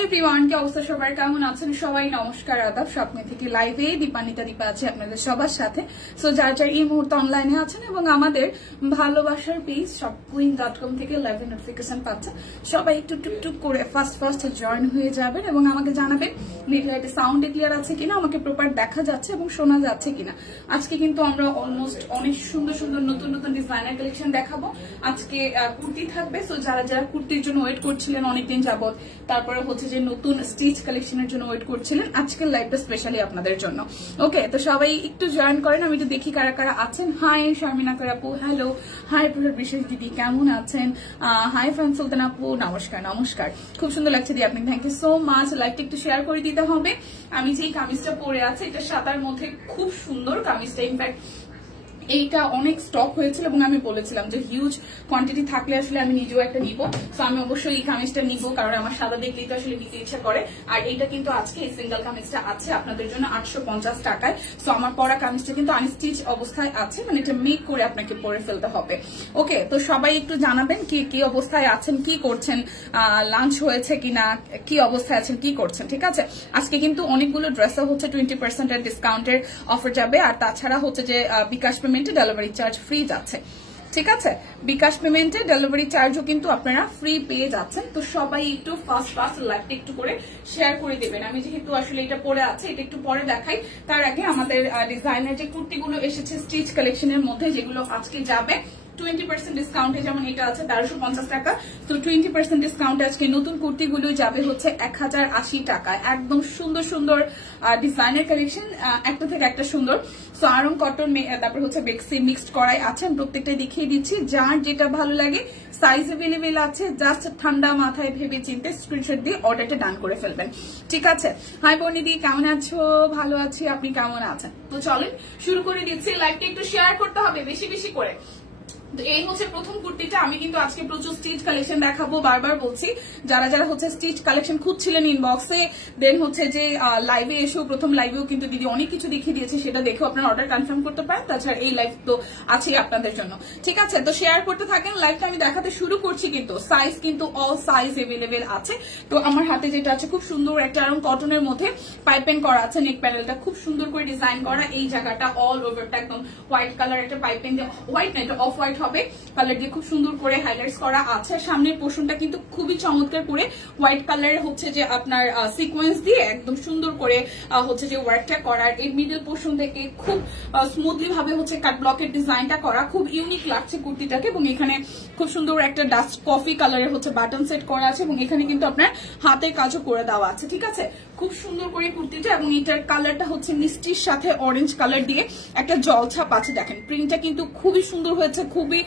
Hello everyone, কি অবস্থা সবার, কেমন আছেন সবাই? নমস্কার, আদাব। স্বপ্নে থেকে লাইভে দীপান্বিতা দীপা আছে আপনাদের সবার সাথে। সো যার যার এই মুহূর্তে অনলাইনে আছেন এবং আমাদের ভালোবাসার পেজ shopqueen.com থেকে লাইভ নোটিফিকেশন পাচ্ছেন, সবাই একটু টুকটুক করে ফার্স্ট জয়েন হয়ে যাবেন এবং আমাকে জানাবেন নেটলাইটে সাউন্ড ক্লিয়ার আছে কিনা, আমাকে প্রপার দেখা যাচ্ছে এবং শোনা যাচ্ছে কিনা। আজকে কিন্তু আমরা অলমোস্ট অনেক সুন্দর সুন্দর নতুন নতুন ডিজাইনার কালেকশন দেখাবো। আজকে কুর্তি থাকবে। সো যারা যারা কুর্তির জন্য ওয়েট করছিলেন অনেকদিন যাবত, তারপরে হচ্ছে যে নতুন স্টিচ কালেকশনের জন্য ওয়েট করছিলেন, আজকের লাইভটা স্পেশালি আপনাদের জন্য। ওকে, তো সবাই একটু জয়েন করেন, আমি একটু দেখি কারা কারা আছেন। হাই শারমিনা আপু, হ্যালো। হাই প্রফেসর বিশেষ দিদি, কেমন আছেন? হাই ফ্যান সুলতান আপু, নমস্কার নমস্কার, খুব সুন্দর লাগছে দি আপনি, থ্যাংক ইউ সো মাচ। লাইভটা একটু শেয়ার করে দিতে হবে। আমি যে কামিজটা পরে আছি এটা সাদার মধ্যে খুব সুন্দর কামিজটা, ইনফ্যাক্ট এইটা অনেক স্টক হয়েছিল এবং আমি বলেছিলাম যে হিউজ কোয়ান্টিটি থাকলে আসলে আমি নিজেও একটা নিব। সো আমি অবশ্যই এই কামিজটা নিব, কারণ আমার সাদা দেখলেই তো আসলে নিতে ইচ্ছা করে। আর এইটা কিন্তু আজকে এই সিঙ্গেল কামিজটা আছে আপনাদের জন্য 850 টাকায়। সো আমার পরা কামিজটা কিন্তু আনস্টিচ অবস্থায় আছে, মানে এটা মেক করে আপনাকে পরে ফেলতে হবে। ওকে, তো সবাই একটু জানাবেন কি অবস্থায় আছেন, কি করছেন, লাঞ্চ হয়েছে কিনা, কি অবস্থায় আছেন, কি করছেন। ঠিক আছে, আজকে কিন্তু অনেকগুলো ড্রেসও হচ্ছে 20% ডিসকাউন্টের অফার যাবে। আর তাছাড়া হচ্ছে যে বিকাশ পেমেন্টে ডেলিভারি চার্জ ফ্রি যাচ্ছে। ঠিক আছে, বিকাশ পেমেন্টে ডেলিভারি চার্জও কিন্তু আপনারা ফ্রি পেয়ে যাচ্ছেন। তো সবাই একটু ফার্স্ট লাইভটা একটু করে শেয়ার করে দেবেন। আমি যেহেতু আসলে এটা পরে আছে, এটা একটু পরে দেখাই। তার আগে আমাদের ডিজাইনের যে কুর্তিগুলো এসেছে স্টিচ কালেকশনের মধ্যে, যেগুলো আজকে যাবে 20% ডিসকাউন্টে, যেমন এটা আছে 1350 টাকা। তো 20% ডিসকাউন্টে আজকে নতুন কুর্তিগুলো যাবে হচ্ছে 1080 টাকায়। একদম সুন্দর সুন্দর ডিজাইনের কালেকশন, একটা থেকে একটা সুন্দর। সো আরং কটন, তারপর হচ্ছে বেক্সি মিক্সড করাই আছে, আমি প্রত্যেকটা দেখিয়ে দিচ্ছি। যার যেটা ভালো লাগে, সাইজ অ্যাভেলেবেল আছে, জাস্ট ঠান্ডা মাথায় ভেবে চিন্তে স্ক্রিনশট দিয়ে অর্ডারটা ডান করে ফেলবেন। ঠিক আছে, হাই বর্ণিদি, কেমন আছো? ভালো আছি, আপনি কেমন আছেন? তো চলেন শুরু করে দিচ্ছি। লাইভটা একটু শেয়ার করতে হবে বেশি বেশি করে। তো এই হচ্ছে প্রথম কুর্তিটা। আমি কিন্তু আজকে প্রচুর স্টিচ কালেকশন দেখাবো, বারবার বলছি। যারা যারা হচ্ছে স্টিচ কালেকশন খুঁজছিলেন ইনবক্সে, দেন হচ্ছে যে লাইভে এসেও, প্রথম লাইভেও কিন্তু দিদি অনেক কিছু দেখিয়ে দিয়েছে, সেটা দেখেও আপনারা অর্ডার কনফার্ম করতে পারেন। তাছাড়া এই লাইভ তো আছেই আপনাদের জন্য। ঠিক আছে, তো শেয়ার করতে থাকেন। লাইভটা আমি দেখাতে শুরু করছি, কিন্তু সাইজ কিন্তু অল সাইজ এভেলেবেল আছে। তো আমার হাতে যেটা আছে খুব সুন্দর একটা আরং কটনের মধ্যে পাইপেন করা আছে, নেক প্যানেলটা খুব সুন্দর করে ডিজাইন করা। এই জায়গাটা অল ওভারটা একদম হোয়াইট কালার, একটা পাইপেন দিয়ে, হোয়াইট না, এটা অফ হোয়াইট হবে, কালার দিয়ে খুব সুন্দর করে হাইলাইটস করা আছে। সামনের পোর্শনটা কিন্তু খুবই চমৎকার করে হোয়াইট কালারের হচ্ছে যে আপনার সিকোয়েন্স দিয়ে একদম সুন্দর করে হচ্ছে যে ওয়ার্কটা করার। এই মিডল পোর্শন থেকে খুব স্মুথলি ভাবে হচ্ছে কাট ব্লকের ডিজাইনটা করা, খুব ইউনিক লাগছে কুর্তিটাকে। এবং এখানে খুব সুন্দর একটা ডাস্ট কফি কালারের হচ্ছে বাটন সেট করা আছে এবং এখানে কিন্তু আপনার হাতের কাজও করে দেওয়া আছে। ঠিক আছে, খুব সুন্দর করে কুর্তিটা। এবং এটার কালারটা হচ্ছে মিষ্টির সাথে অরেঞ্জ কালার দিয়ে একটা জলছাপ আছে। দেখেন প্রিন্টটা কিন্তু খুবই সুন্দর হয়েছে, খুবই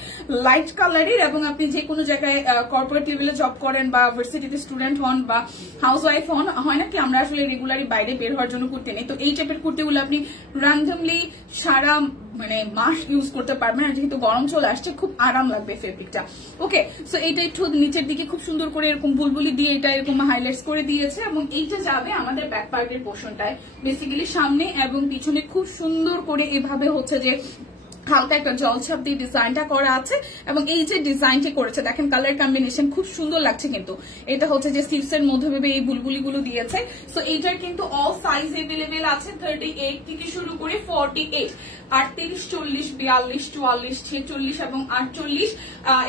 লাইট কালারের। এবং আপনি যে কোনো জায়গায় কর্পোরেট লেভেলে জব করেন বা ভার্সিটিতে স্টুডেন্ট হন বা হাউস ওয়াইফ হন, হয় না কি আমরা আসলে রেগুলারই বাইরে বের হওয়ার জন্য কুর্তি নেই। তো এই টাইপের কুর্তিগুলো আপনি র্যান্ডমলি সারা মানে মাস ইউজ করতে পারবেন। আর যেহেতু গরম চলে আসছে, খুব আরাম লাগবে ফেব্রিকটা। ওকে, সো এইটা একটু নিচের দিকে খুব সুন্দর করে এরকম বুলবুলি দিয়ে এটা এরকম হাইলাইটস করে দিয়েছে। এবং এইটা যাবে আমাদের ব্যাক পার্টের পোর্শনটায়, বেসিক্যালি সামনে এবং পিছনে খুব সুন্দর করে এভাবে হচ্ছে যে হালকা একটা জলছাপ দিয়ে ডিজাইনটা করা আছে। এবং এই যে ডিজাইনটি করেছে দেখেন, কালার কম্বিনেশন খুব সুন্দর লাগছে। কিন্তু এটা হচ্ছে যে স্লিভস এর মধ্যে ভেবে এই বুলবুলিগুলো দিয়েছে। সো এইটার কিন্তু অল সাইজ এভেলেবেল আছে, 38 থেকে শুরু করে 48, 38, 40, 42, 44, 46 এবং 48।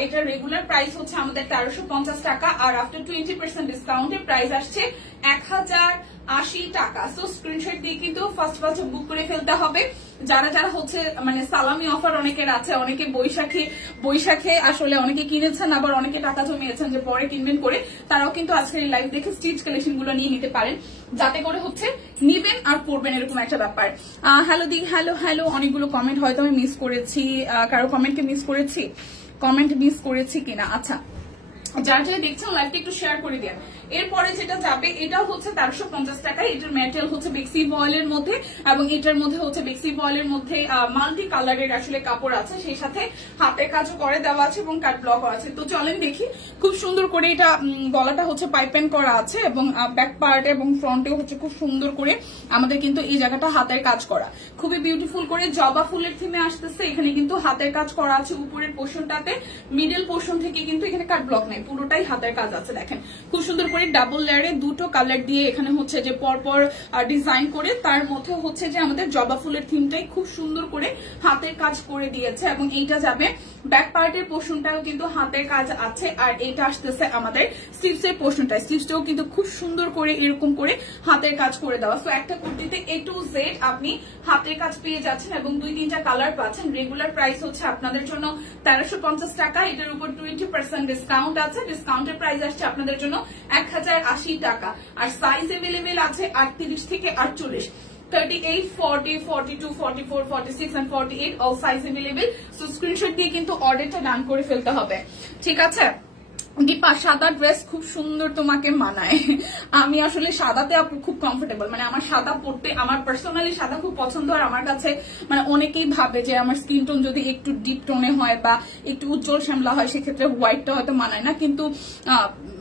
এটার রেগুলার প্রাইস হচ্ছে আমাদের 1350 টাকা। আর আফটার 20% ডিসকাউন্টের প্রাইস আসছে 1080 টাকা। সো স্ক্রিনশট দিয়ে কিন্তু ফার্স্ট বুক করে ফেলতে হবে। যারা যারা হচ্ছে মানে সালামি অফার অনেকের আছে, অনেকে বৈশাখে আসলে অনেকে কিনেছেন, আবার অনেকে টাকা জমিয়েছেন যে পরে কিনবেন করে, তারাও কিন্তু আজকের এই লাইভ দেখে স্টিচ কালেকশন গুলো নিয়ে নিতে পারেন, যাতে করে হচ্ছে নিবেন আর পরবেন এরকম একটা ব্যাপার। হ্যালো দি, হ্যালো। অনেকগুলো কমেন্ট হয়তো আমি মিস করেছি, কারো কমেন্টকে মিস করেছি কিনা। আচ্ছা, যারা যারা দেখছেন লাইভটা একটু শেয়ার করে দেন। এরপরে যেটা যাবে এটাও হচ্ছে 1350 টাকায়। এটার ম্যাটেরিয়াল হচ্ছে বেক্সি ভয়েলের মধ্যে এবং এটার মধ্যে হচ্ছে বেক্সি ভয়েলের মধ্যে মাল্টি কালারের আসলে কাপড় আছে, সেই সাথে হাতের কাজও করে দেওয়া আছে এবং কাট ব্লক আছে। তো চলেন দেখি, খুব সুন্দর করে এটা গলাটা হচ্ছে পাইপেন করা আছে এবং ব্যাক পার্ট এবং ফ্রন্টেও হচ্ছে খুব সুন্দর করে আমাদের কিন্তু এই জায়গাটা হাতের কাজ করা, খুবই বিউটিফুল করে জবা ফুলের থিমে আসতেছে। এখানে কিন্তু হাতের কাজ করা আছে উপরের পোর্শনটাতে, মিডল পোর্শন থেকে কিন্তু এখানে কাট ব্লক নাই, পুরোটাই হাতের কাজ আছে। দেখেন খুব সুন্দর করে ডাবল লেয়ারে দুটো কালার দিয়ে এখানে হচ্ছে যে পরপর ডিজাইন করে তার মধ্যে হচ্ছে যে আমাদের জবা ফুলের থিমটাই খুব সুন্দর করে হাতের কাজ করে দিয়েছে এবং এইটা যাবে ব্যাক পার্টের পোর্শনটাও কিন্তু হাতের কাজ আছে। আর এটা আসতেছে আমাদের স্লিভস এর পোর্শনটা, স্লিভসটাও কিন্তু খুব সুন্দর করে এরকম করে হাতের কাজ করে দেওয়া। সো একটা কুর্তিতে A to Z আপনি হাতের কাজ পেয়ে যাচ্ছেন এবং 2-3টা কালার পাচ্ছেন। রেগুলার প্রাইস হচ্ছে আপনাদের জন্য 1350 টাকা, এটার উপর 20% ডিসকাউন্ট আছে। ডিসকাউন্টের প্রাইস আসছে আপনাদের জন্য 1080 টাকা। আর সাইজ अवेलेबल আছে 38 থেকে 48, 38, 40, 42, 44, 46 and 48 all size available. So screenshot দিয়ে কিন্তু অর্ডারটা ডান করে ফেলতে হবে, ঠিক আছে? দীপা সাদা ড্রেস খুব সুন্দর তোমাকে মানায়। আমি আসলে সাদাতে খুব কমফোর্টেবল, মানে আমার সাদা পরতে আমার পার্সোনালি সাদা খুব পছন্দ। আর আমার কাছে মানে অনেকেই ভাবে যে আমার স্কিন টোন যদি একটু ডিপ টোনে হয় বা একটু উজ্জ্বল শ্যামলা হয় সেক্ষেত্রে হোয়াইটটা হয়তো মানায় না, কিন্তু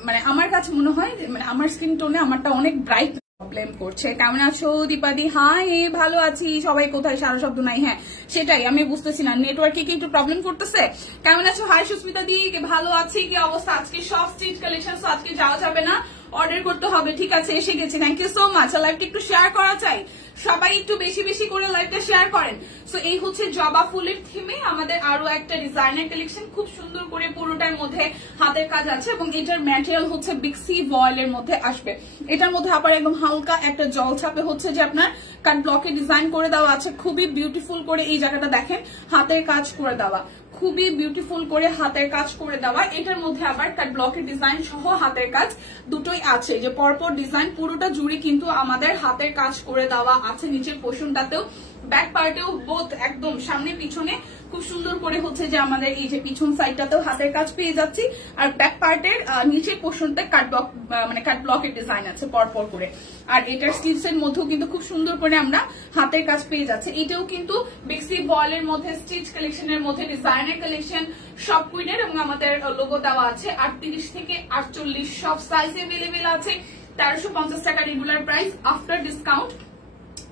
মানে আমার কাছে মনে হয় মানে আমার স্কিন টোনে আমারটা অনেক ব্রাইট। প্রবলেম করছে। কেমন আছো দীপাদি? হাই, ভালো আছি। সবাই কোথায়? সারা শব্দ নাই। হ্যাঁ সেটাই আমি বুঝতেছি না, নেটওয়ার্কে কি একটু প্রবলেম করতেছে। কেমন আছো? হাই সুস্মিতা দি, ভালো আছি। কি অবস্থা? আজকে সব স্টিচ কালেকশন, আজকে যাওয়া যাবে না, অর্ডার করতে হবে। ঠিক আছে, এসে গেছি। Thank you so much. লাইভটা একটু শেয়ার করা চাই, সবাই একটু বেশি বেশি করে লাইভটা শেয়ার করেন। সো এই হচ্ছে জবা ফুলের থিমে আমাদের আরো একটা ডিজাইনার কালেকশন, খুব সুন্দর করে পুরোটার মধ্যে হাতের কাজ আছে এবং এটার ম্যাটেরিয়াল হচ্ছে বিক্সি ভয়েলের মধ্যে আসবে। এটার মধ্যে আবার একদম হালকা একটা জল ছাপে হচ্ছে যে আপনার কাট ব্লকে ডিজাইন করে দেওয়া আছে, খুবই বিউটিফুল করে। এই জায়গাটা দেখেন হাতের কাজ করে দেওয়া, খুবই বিউটিফুল করে হাতের কাজ করে দেওয়া। এটার মধ্যে আবার কাট ব্লকের ডিজাইন সহ হাতের কাজ দুটোই আছে, যে পরপর ডিজাইন পুরোটা জুড়ে কিন্তু আমাদের হাতের কাজ করে দেওয়া আছে। নিচের পোর্শনটাতেও ব্যাক পার্টেও বোথ একদম সামনে পিছনে খুব সুন্দর করে হচ্ছে যে আমাদের এই যে পিছন সাইডটাতেও হাতের কাজ পেয়ে যাচ্ছি। আর ব্যাক পার্টের নিচের পোর্শনটা কাট ব্লক মানে কাট ব্লকের ডিজাইন আছে পরপর করে। আর এটার স্লিভস এর মধ্যেও কিন্তু খুব সুন্দর করে আমরা হাতের কাজ পেয়ে যাচ্ছি। এটাও কিন্তু বিক্সি বয়েলের মধ্যে স্টিচ কালেকশনের মধ্যে ডিজাইনার কালেকশন, সব কুইনের এবং আমাদের লোগো দেওয়া আছে। 38 থেকে 48 সব সাইজ अवेलेबल আছে। 1350 টাকা রেগুলার প্রাইস, আফটার ডিসকাউন্ট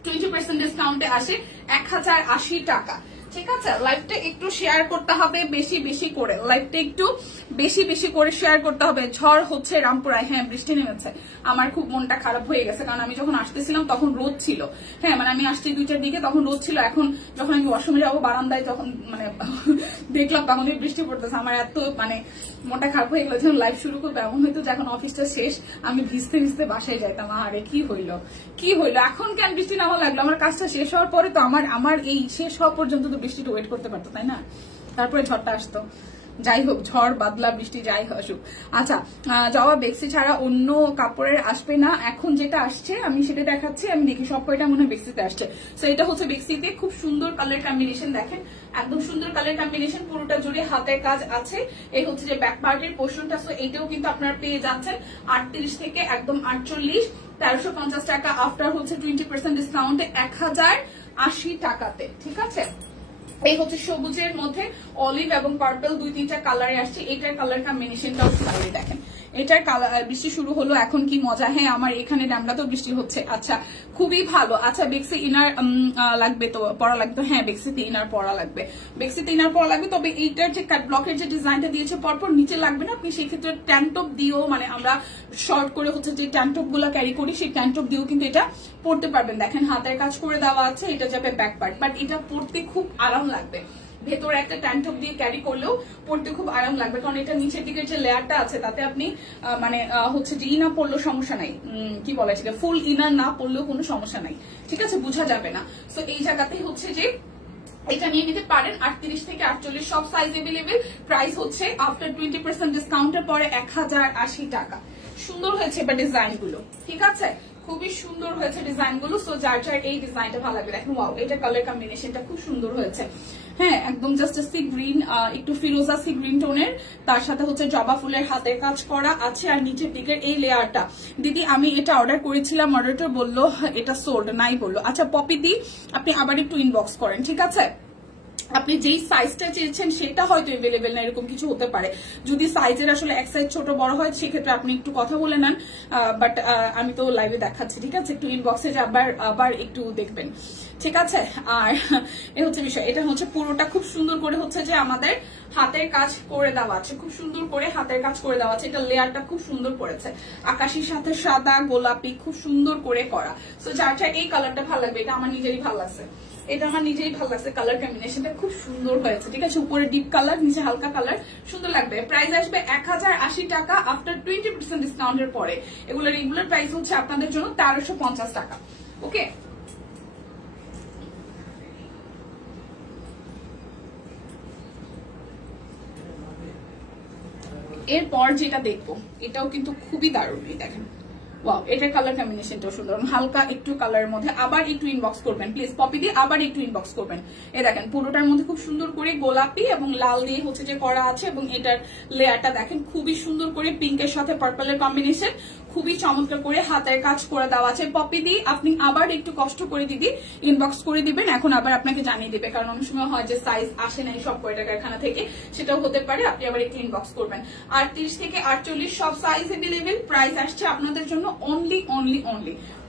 20% ডিসকাউন্টে আসে 1080 টাকা। ঠিক আছে, লাইভটা একটু শেয়ার করতে হবে বেশি বেশি করে, লাইভটা একটু বেশি বেশি করে শেয়ার করতে হবে। ঝড় হচ্ছে রামপুরায়, হ্যাঁ বৃষ্টি নেমেছে। আমার খুব মনটা খারাপ হয়ে গেছে, কারণ আমি যখন আসতেছিলাম তখন রোদ ছিল। হ্যাঁ মানে আমি আসছি 2টার দিকে, তখন রোদ ছিল। এখন যখন আমি ওয়াশরুমে যাবো বারান্দায় যখন মানে দেখলাম তখনই বৃষ্টি পড়তেছে, আমার এত মানে মনটা খারাপ হয়ে গেল। যখন লাইভ শুরু করবো এমন হয়তো যখন অফিসটা শেষ আমি ভিজতে ভিজতে বাসায় যাইতাম। আরে কি হইলো কি হইলো, এখন কেন বৃষ্টি নামা লাগলো? আমার কাজটা শেষ হওয়ার পরে তো আমার এই শেষ হওয়া পর্যন্ত তো বৃষ্টিটা ওয়েট করতে পারতো, তাই না? তারপরে ঝড়টা আসতো। যাই হোক, ঝড় বাদলা বৃষ্টি যাই আসুক। আচ্ছা, যাওয়া বেক্সি ছাড়া অন্য কাপড়ের আসবে না। এখন যেটা আসছে আমি সেটা দেখাচ্ছি। আমি দেখি সব কয়টা মনে হয় বেক্সিতে আসছে। তো এটা হচ্ছে বেক্সিতে খুব সুন্দর কালার কম্বিনেশন, দেখেন একদম সুন্দর কালার কম্বিনেশন, পুরোটা জুড়ে হাতের কাজ আছে। এই হচ্ছে যে ব্যাক পার্টের পোর্শনটা। সো এটাও কিন্তু আপনারা পেয়ে যাচ্ছেন 38 থেকে একদম 48, 1350 টাকা, আফটার হচ্ছে 20% ডিসকাউন্টে 1080 টাকাতে। ঠিক আছে, এই হচ্ছে সবুজের মধ্যে অলিভ এবং পার্পল 2-3টা কালারে আসছে। এটার কালার কম্বিনেশনটাও ভালোই, দেখেন এটার কালার। বৃষ্টি শুরু হলো, এখন কি মজা। হ্যাঁ আমার এখানে ড্যামরাতেও বৃষ্টি হচ্ছে। আচ্ছা খুবই ভালো। আচ্ছা বেক্সি ইনার লাগবে তো, পরা লাগবে? হ্যাঁ বেক্সিতে ইনার পরা লাগবে, বেক্সিতে ইনার পরা লাগবে। তবে এইটার যে কাট ব্লকের যে ডিজাইনটা দিয়েছে পরপর নিচে লাগবে না, আপনি সেক্ষেত্রে ট্যানটপ দিয়েও, মানে আমরা শর্ট করে হচ্ছে যে ট্যানটপ গুলা ক্যারি করি সেই ট্যানটপ দিয়েও কিন্তু এটা পরতে পারবেন। দেখেন হাতের কাজ করে দেওয়া আছে। এটা যাবে ব্যাক পার্ট, বাট এটা পরতে খুব আরাম লাগবে। ভেতরে একটা ট্যানটপ দিয়ে ক্যারি করলেও পরতে খুব আরাম লাগবে, কারণ এটা নিচের দিকে যে লেয়ারটা আছে তাতে আপনি মানে হচ্ছে যে ইনা পরলেও সমস্যা নাই, কি বলা সেটা, ফুল ইনার না পরলেও কোনো সমস্যা নাই। ঠিক আছে, বোঝা যাবে না। সো এই জায়গাতে হচ্ছে যে এটা নিয়ে নিতে পারেন। 38 থেকে 48 সব সাইজ अवेलेबल। প্রাইস হচ্ছে আফটার 20% ডিসকাউন্টের পরে 1080 টাকা। সুন্দর হয়েছে এবার ডিজাইন গুলো, ঠিক আছে, খুবই সুন্দর হয়েছে ডিজাইন গুলো। সো যার যার এই ডিজাইনটা ভালো লাগবে, দেখেন ওয়াও এটা কালার কম্বিনেশনটা খুব সুন্দর হয়েছে। হ্যাঁ একদম জাস্ট সি গ্রিন, একটু ফিরোজা সি গ্রিন টোনের, তার সাথে হচ্ছে জবা ফুলের হাতের কাজ করা আছে। আর নিচের দিকের এই লেয়ারটা, দিদি আমি এটা অর্ডার করেছিলাম, অর্ডারটা বললো এটা সোল্ড নাই বললো। আচ্ছা পপি দি আপনি আবার একটু ইনবক্স করেন, ঠিক আছে? আপনি যেই সাইজটা চেয়েছেন সেটা হয়তো এভেলেবেল না, এরকম কিছু হতে পারে। যদি সাইজের আসলে এক সাইজ ছোট বড় হয় সেক্ষেত্রে আপনি একটু কথা বলে নেন, বাট আমি তো লাইভে দেখাচ্ছি, ঠিক আছে? একটু ইনবক্সে আবার একটু দেখবেন, ঠিক আছে? আর এ হচ্ছে বিষয়, এটা হচ্ছে পুরোটা খুব সুন্দর করে হচ্ছে যে আমাদের হাতের কাজ করে দেওয়া আছে, খুব সুন্দর করে হাতের কাজ করে দেওয়া আছে। এটা লেয়ারটা খুব সুন্দর করেছে, আকাশির সাথে সাদা গোলাপি খুব সুন্দর করে করা। সো যার এই কালারটা ভালো লাগবে, এটা আমার নিজেরই ভালো লাগছে, এটা আমার নিজেই ভালো লাগছে, কালার কম্বিনেশনটা খুব সুন্দর হয়েছে, ঠিক আছে? উপরে ডিপ কালার, নিচে হালকা কালার, সুন্দর লাগবে। প্রাইস আসবে 1080 টাকা আফটার 20% ডিসকাউন্টের পরে। এগুলো রেগুলার প্রাইস হচ্ছে আপনাদের জন্য 1350 টাকা। ওকে, এরপর যেটা দেখবো এটাও কিন্তু খুবই দারুণ, দেখেন, ওয়াও, এটার কালার কম্বিনেশনটাও সুন্দর, হালকা একটু কালারের মধ্যে। আবার একটু ইনবক্স করবেন প্লিজ, পপি দিয়ে আবার একটু ইনবক্স করবেন। এ দেখেন পুরোটার মধ্যে খুব সুন্দর করে গোলাপি এবং লাল দিয়ে হচ্ছে যে করা আছে, এবং এটার লেয়ারটা দেখেন খুবই সুন্দর করে পিঙ্কের সাথে পার্পলের কম্বিনেশন, খুবই চমৎকার করে হাতের কাজ করে দেওয়া আছে। পপি দিয়ে আপনি আবার একটু কষ্ট করে দিদি ইনবক্স করে দিবেন, এখন আবার আপনাকে জানিয়ে দিবে, কারণ অনেক সময় হয় যে সাইজ আসে নাই সব কয়টা কারখানা থেকে, সেটাও হতে পারে। আপনি আবার একটু ইনবক্স করবেন। 38 থেকে 48 সব সাইজ এভেলেবেল। প্রাইস আসছে আপনাদের জন্য অনলি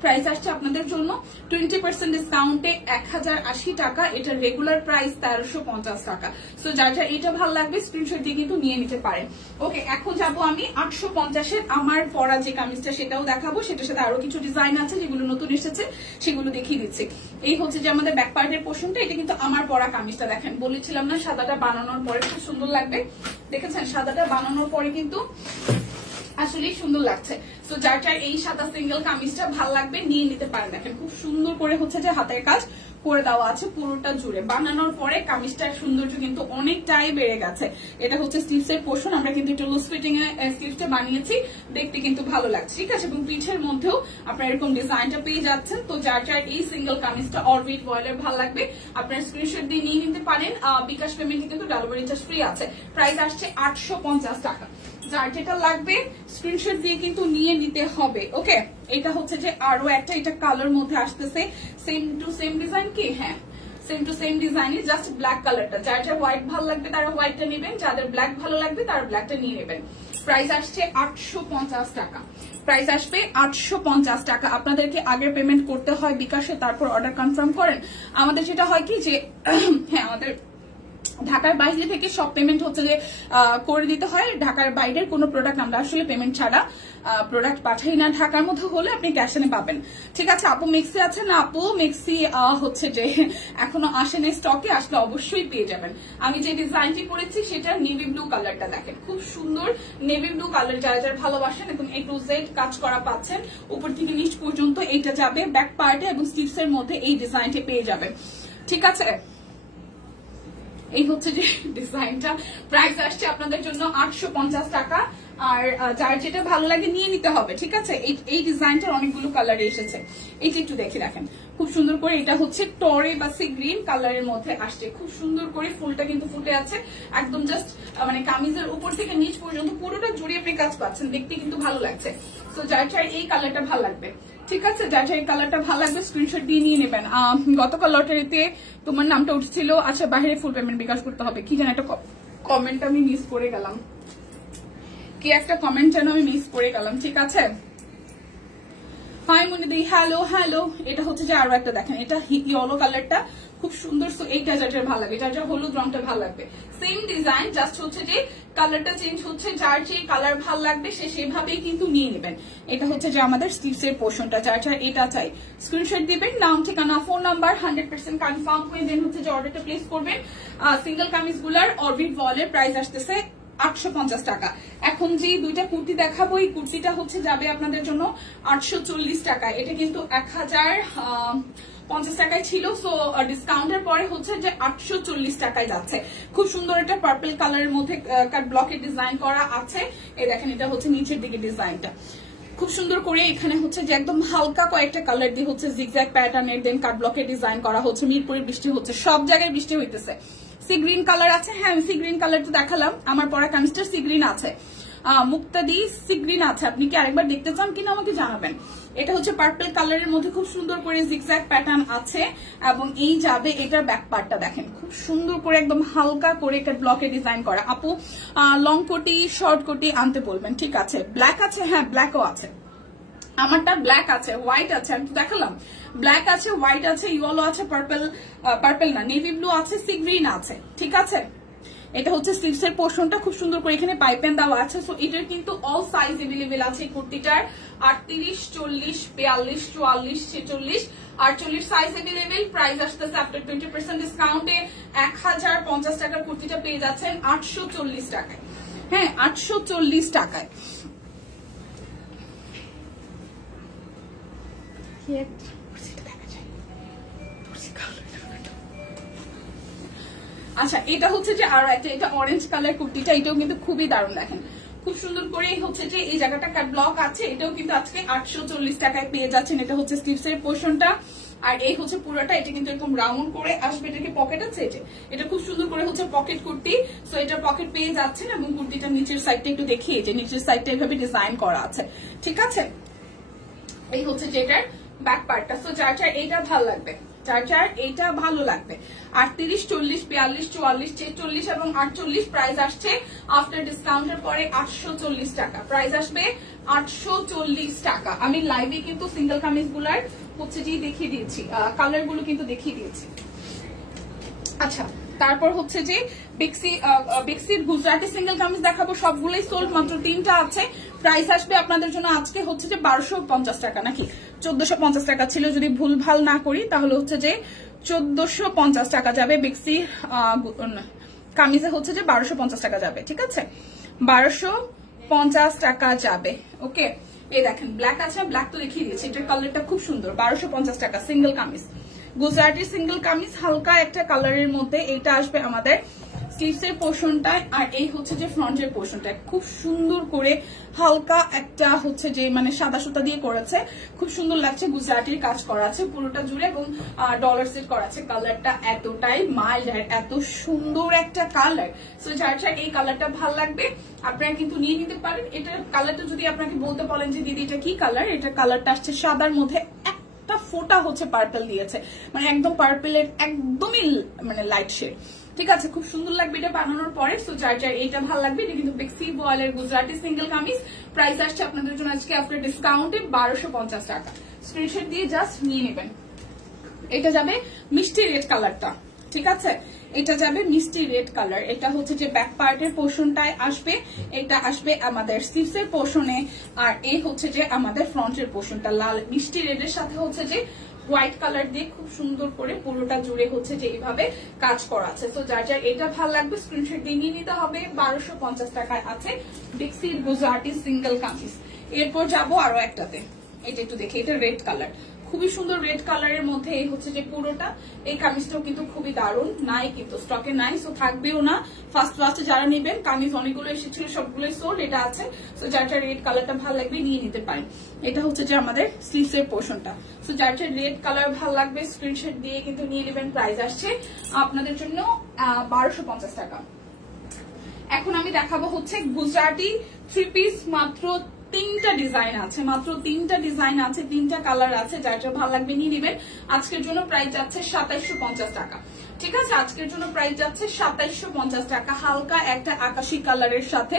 প্রাইস আসছে আপনাদের জন্য 20% ডিসকাউন্টে 1080 টাকা। এটা রেগুলার প্রাইস 1350 টাকা। সো যার এটা ভালো লাগবে স্ক্রিনশট দিয়ে কিন্তু নিয়ে নিতে পারেন। ওকে, এখন যাবো আমি 850-এর আমার পরা যে কামিজটা, সেটাও দেখাবো। সেটার সাথে আরো কিছু ডিজাইন আছে যেগুলো নতুন এসেছে, সেগুলো দেখিয়ে দিচ্ছি। এই হচ্ছে যে আমাদের ব্যাক পার্টের পোর্শনটা, এটা কিন্তু আমার পরা কামিজটা। দেখেন, বলেছিলাম না সাদাটা বানানোর পরে খুব সুন্দর লাগবে, দেখেছেন? সাদাটা বানানোর পরে কিন্তু আসলে সুন্দর লাগছে। তো যার এই সাদা সিঙ্গেল কামিজটা ভাল লাগবে নিয়ে নিতে পারেন। দেখেন খুব সুন্দর করে হচ্ছে যে হাতের কাজ করে দেওয়া আছে পুরোটা জুড়ে। বানানোর পরে কামিজটার সৌন্দর্য কিন্তু অনেকটাই বেড়ে গেছে। এটা হচ্ছে স্লিভসের পোর্শন, আমরা কিন্তু একটু লুজ ফিটিং এ স্লিভসটা বানিয়েছি, দেখতে কিন্তু ভালো লাগছে, ঠিক আছে? এবং পিঠের মধ্যেও আপনারা এরকম ডিজাইনটা পেয়ে যাচ্ছেন। তো যার এই সিঙ্গেল কামিজটা অরবিট ভয়েলের ভালো লাগবে, আপনারা স্ক্রিনশট দিয়ে নিয়ে নিতে পারেন। বিকাশ পেমেন্টে কিন্তু ডেলিভারি চার্জ ফ্রি আছে। প্রাইস আসছে 850 টাকা। যার যেটা লাগবে স্ক্রিনশট দিয়ে কিন্তু নিয়ে নিতে হবে। ওকে, এটা হচ্ছে যে আরো একটা, এটা কালার মধ্যে আসতেছে, সেম টু সেম ডিজাইন কি? হ্যাঁ, same to same design, just black কালারটা। যার হোয়াইট ভালো লাগবে তারা হোয়াইটটা নেবেন, যাদের ব্ল্যাক ভালো লাগবে তারা ব্ল্যাকটা নিয়ে নেবেন। প্রাইস আসছে 850 টাকা। প্রাইস আসবে 850 টাকা। আপনাদেরকে আগে পেমেন্ট করতে হয় বিকাশে, তারপর অর্ডার কনফার্ম করেন। আমাদের যেটা হয় কি যে হ্যাঁ, আমাদের ঢাকার বাইরে থেকে সব পেমেন্ট হচ্ছে যে করে দিতে হয়। ঢাকার বাইরের কোনো প্রোডাক্ট আমরা আসলে পেমেন্ট ছাড়া প্রোডাক্ট পাঠাই না। ঢাকার মধ্যে হলে আপনি ক্যাশ এনে পাবেন, ঠিক আছে? আপু মেক্সি আছে না? আপু মেক্সি হচ্ছে যে এখনো আসেনি স্টকে, আসলে অবশ্যই পেয়ে যাবেন। আমি যে ডিজাইনটি করেছি সেটা নেভি ব্লু কালারটা, দেখেন খুব সুন্দর নেভি ব্লু কালার। যারা যারা ভালোবাসেন এবং A to Z কাজ করা পাচ্ছেন, উপর থেকে নিচ পর্যন্ত এইটা যাবে ব্যাক পার্টে, এবং স্লিভস এর মধ্যে এই ডিজাইনটি পেয়ে যাবেন, ঠিক আছে? এই হচ্ছে যে ডিজাইনটা। প্রাইস আসছে আপনাদের জন্য 850 টাকা। আর যার যেটা ভালো লাগে নিয়ে নিতে হবে, ঠিক আছে? এই ডিজাইনটার অনেকগুলো কালারে এসেছে, এইটা একটু দেখে রাখেন খুব সুন্দর করে। এটা হচ্ছে টরে বা সি গ্রিন কালারের মধ্যে আসছে, খুব সুন্দর করে ফুলটা কিন্তু ফুটে আছে একদম, জাস্ট মানে কামিজের উপর থেকে নিচ পর্যন্ত পুরোটা জুড়ে আপনি কাজ পাচ্ছেন, দেখতে কিন্তু ভালো লাগছে। তো যার এই কালারটা ভালো লাগবে, ঠিক আছে? যার এই কালারটা ভালো লাগবে স্ক্রিনশট দিয়ে নিয়ে নেবেন। গতকাল লটারিতে তোমার নামটা উঠছিল। আচ্ছা, বাইরে ফুল পেমেন্ট বিকাশ করতে হবে, কি যেন একটা কমেন্ট আমি মিস করে গেলাম, কি একটা কমেন্ট যেন আমি মিস করে গেলাম, ঠিক আছে? Hi Monidi, hello hello. এটা হচ্ছে যে আরো একটা, দেখেন এটা ইয়েলো কালারটা খুব সুন্দর। সো এইটা যার ভালো লাগবে, যার হলুদ রংটা ভালো লাগবে, সেম ডিজাইন, জাস্ট হচ্ছে যে কালারটা চেঞ্জ হচ্ছে। যার যে কালার ভালো লাগবে সে সেভাবেই কিন্তু নিয়ে নেবেন। এটা হচ্ছে যে আমাদের স্লিভস এর পোর্শনটা। যার এটা চাই স্ক্রিনশট দিবেন, নাম ঠিকানা ফোন নাম্বার 100% কনফার্ম করে দেন হচ্ছে যে অর্ডারটা প্লেস করবেন। সিঙ্গেল কামিজ গুলার অরবিট ওয়ালের প্রাইস আসতেছে 850 টাকা। এখন যে দুইটা কুর্তি দেখাবো, এই কুর্তিটা হচ্ছে যাবে আপনাদের জন্য 840 টাকা। এটা কিন্তু 1050 টাকায় ছিল, সো ডিসকাউন্টের পরে হচ্ছে যে 840 টাকায় যাচ্ছে। খুব সুন্দর একটা পার্পল কালারের মধ্যে কাট ব্লকের ডিজাইন করা আছে। এই দেখেন, এটা হচ্ছে নিচের দিকে ডিজাইনটা খুব সুন্দর করে। এখানে হচ্ছে যে একদম হালকা কয়েকটা কালার দিয়ে হচ্ছে জিগজ্যাগ প্যাটার্নের দেন কাট ব্লকের ডিজাইন করা হচ্ছে। মিরপুরে বৃষ্টি হচ্ছে, সব জায়গায় বৃষ্টি হইতেছে। সি গ্রিন কালার আছে, হ্যাঁ আমি সি গ্রিন কালার তো দেখালাম। আমার পরা কামিজটা সি গ্রিন আছে, মুক্তাদি সি গ্রিন আছে। আপনি কি আরেকবার দেখতে চান কিনা আমাকে জানাবেন। এটা হচ্ছে পার্পল কালারের মধ্যে খুব সুন্দর করে জিগজ্যাগ প্যাটার্ন আছে এবং এই যাবে এটার ব্যাক পার্টটা দেখেন খুব সুন্দর করে একদম হালকা করে একটা ব্লকে ডিজাইন করা। আপু লং কোটি শর্ট কোটি আনতে বলবেন, ঠিক আছে। ব্ল্যাক আছে, হ্যাঁ ব্ল্যাকও আছে, আমারটা ব্ল্যাক আছে, হোয়াইট আছে, আমি তো দেখালাম ব্ল্যাক আছে, হোয়াইট আছে, ইয়েলো আছে, পার্পল না নেভি ব্লু আছে, সি গ্রিন আছে, ঠিক আছে। এটা হচ্ছে স্লিভস এর পোর্শনটা খুব সুন্দর করে এখানে পাইপেন দেওয়া আছে। সো এটার কিন্তু অল সাইজ এভেলেবেল আছে কুর্তিটার, 38, 40, 42, 44, 46, 48 সাইজ এভেলেবেল। প্রাইস আসতেছে আফটার 20% ডিসকাউন্টে 1050 টাকার কুর্তিটা পেয়ে যাচ্ছেন 840 টাকায়, হ্যাঁ 840 টাকায়। আচ্ছা এটা হচ্ছে যে আরো একটা, এটা অরেঞ্জ কালার কুর্তিটা, এটাও কিন্তু খুবই দারুণ, দেখেন খুব সুন্দর করে হচ্ছে যে এই জায়গাটা কাট ব্লক আছে, এটাও কিন্তু আজকে 840 টাকায় পেয়ে যাচ্ছেন। এটা হচ্ছে স্লিভস এর পোর্শনটা আর এই হচ্ছে পুরোটা, এটা কিন্তু এরকম রাউন্ড করে আসবে, এটা কি পকেট আছে, এটা খুব সুন্দর করে হচ্ছে পকেট কুর্তি। সো এটা পকেট পেয়ে যাচ্ছেন এবং কুর্তিটা নিচের সাইডটা একটু দেখিয়ে, যে নিচের সাইডটা এভাবে ডিজাইন করা আছে, ঠিক আছে। এই হচ্ছে যে এটার ব্যাক পার্টটা। সো যার যার এইটা ভালো লাগবে, যার যার এইটা ভালো লাগবে, 38, 40, 42, 44, 46 এবং 48 প্রাইস আসছে আফটার ডিসকাউন্টের পরে 840 টাকা, প্রাইস আসবে 840 টাকা। আমি লাইভে কিন্তু সিঙ্গেল কামিজ গুলার হচ্ছে যে দেখিয়ে দিয়েছি, কালার গুলো কিন্তু দেখিয়ে দিয়েছি। আচ্ছা তারপর হচ্ছে যে বিক্সির গুজরাটি সিঙ্গেল কামিজ দেখাবো, সবগুলোই সোল্ড, মাত্র 3টা আছে। প্রাইস আসবে আপনাদের জন্য আজকে হচ্ছে যে 1250 টাকা, নাকি 1450 টাকা ছিল যদি ভুল ভাল না করি, তাহলে হচ্ছে যে 1450 টাকা যাবে বিক্সি কামিজে, হচ্ছে যে 1250 টাকা যাবে, ঠিক আছে 1250 টাকা যাবে। ওকে এই দেখেন ব্ল্যাক আছে, ব্ল্যাক তো দেখিয়ে দিয়েছি, এটার কালারটা খুব সুন্দর, 1250 টাকা সিঙ্গেল কামিজ, গুজরাটি সিঙ্গেল কামিজ হালকা একটা কালারের মধ্যে। এইটা আসবে আমাদের স্লিভস এর পোর্শনটা আর এই হচ্ছে যে ফ্রন্টের পোর্শনটা খুব সুন্দর করে হালকা একটা হচ্ছে যে মানে সাদা সুতা দিয়ে করেছে, খুব সুন্দর লাগছে, গুজরাটির কাজ করা আছে পুরোটা জুড়ে এবং ডলার সেট করা আছে। কালারটা এতটাই মাইল্ড আর এত সুন্দর একটা কালার, সো যার যার এই কালারটা ভালো লাগবে আপনারা কিন্তু নিয়ে নিতে পারেন। এটার কালারটা যদি আপনাকে বলতে বলেন যে দিদি এটা কি কালার, এটার কালারটা আসছে সাদার মধ্যে একটা ফোটা হচ্ছে পার্পল দিয়েছে, মানে একদম পার্পলের একদমই মানে লাইট শেড, ঠিক আছে খুব সুন্দর লাগবে এটা বানানোর পরে। সো যার যার এইটা ভালো লাগবে, এটা কিন্তু বেক্সি বয়েলের গুজরাটি সিঙ্গেল কামিজ, প্রাইস আসছে আপনাদের জন্য আজকে আফটার ডিসকাউন্টে 1250 টাকা। স্ক্রিনশট দিয়ে জাস্ট নিয়ে নেবেন। এটা যাবে মিষ্টি রেড কালারটা, ঠিক আছে এটা যাবে মিষ্টি রেড কালার। এটা হচ্ছে যে ব্যাক পার্টের পোর্শনটায় আসবে, এটা আসবে আমাদের স্লিভস এর পোর্শনে আর এই হচ্ছে যে আমাদের ফ্রন্টের পোর্শনটা লাল মিষ্টি রেডের সাথে হচ্ছে যে হোয়াইট কালার দিয়ে খুব সুন্দর করে পুরোটা জুড়ে হচ্ছে যে এইভাবে কাজ করা আছে। তো যার যার এটা ভালো লাগবে স্ক্রিনশট দিয়ে নিয়ে নিতে হবে। 1250 টাকায় আছে বিক্সির গুজরাটি সিঙ্গেল কামিজ। এরপর যাবো আরো একটাতে, এটা একটু দেখে, এটা রেড কালার, খুবই সুন্দর রেড কালারের মধ্যে এই হচ্ছে যে পুরোটা। এই কামিজটাও কিন্তু খুবই দারুণ, নাই কিন্তু স্টকে নাই, সো থাকবেও না। ফার্স্টে যারা নেবেন, কামিজ অনেকগুলো এসেছিল সবগুলোই সোল্ড, এটা আছে। সো যার যার রেড কালারটা ভালো লাগবে নিয়ে নিতে পারেন। এটা হচ্ছে যে আমাদের স্লিভস এর পোর্শনটা। সো যার যার রেড কালার ভালো লাগবে স্ক্রিনশট দিয়ে কিন্তু নিয়ে নেবেন। প্রাইস আসছে আপনাদের জন্য 1250 টাকা। এখন আমি দেখাবো হচ্ছে গুজরাটি থ্রি পিস, মাত্র 3টা ডিজাইন আছে, মাত্র 3টা ডিজাইন আছে, 3টা কালার আছে, যার যা ভালো লাগবে নিয়ে নেবেন। আজকের জন্য প্রাইস যাচ্ছে 2750 টাকা, ঠিক আছে আজকের জন্য প্রাইস যাচ্ছে 2750 টাকা। হালকা একটা আকাশি কালারের সাথে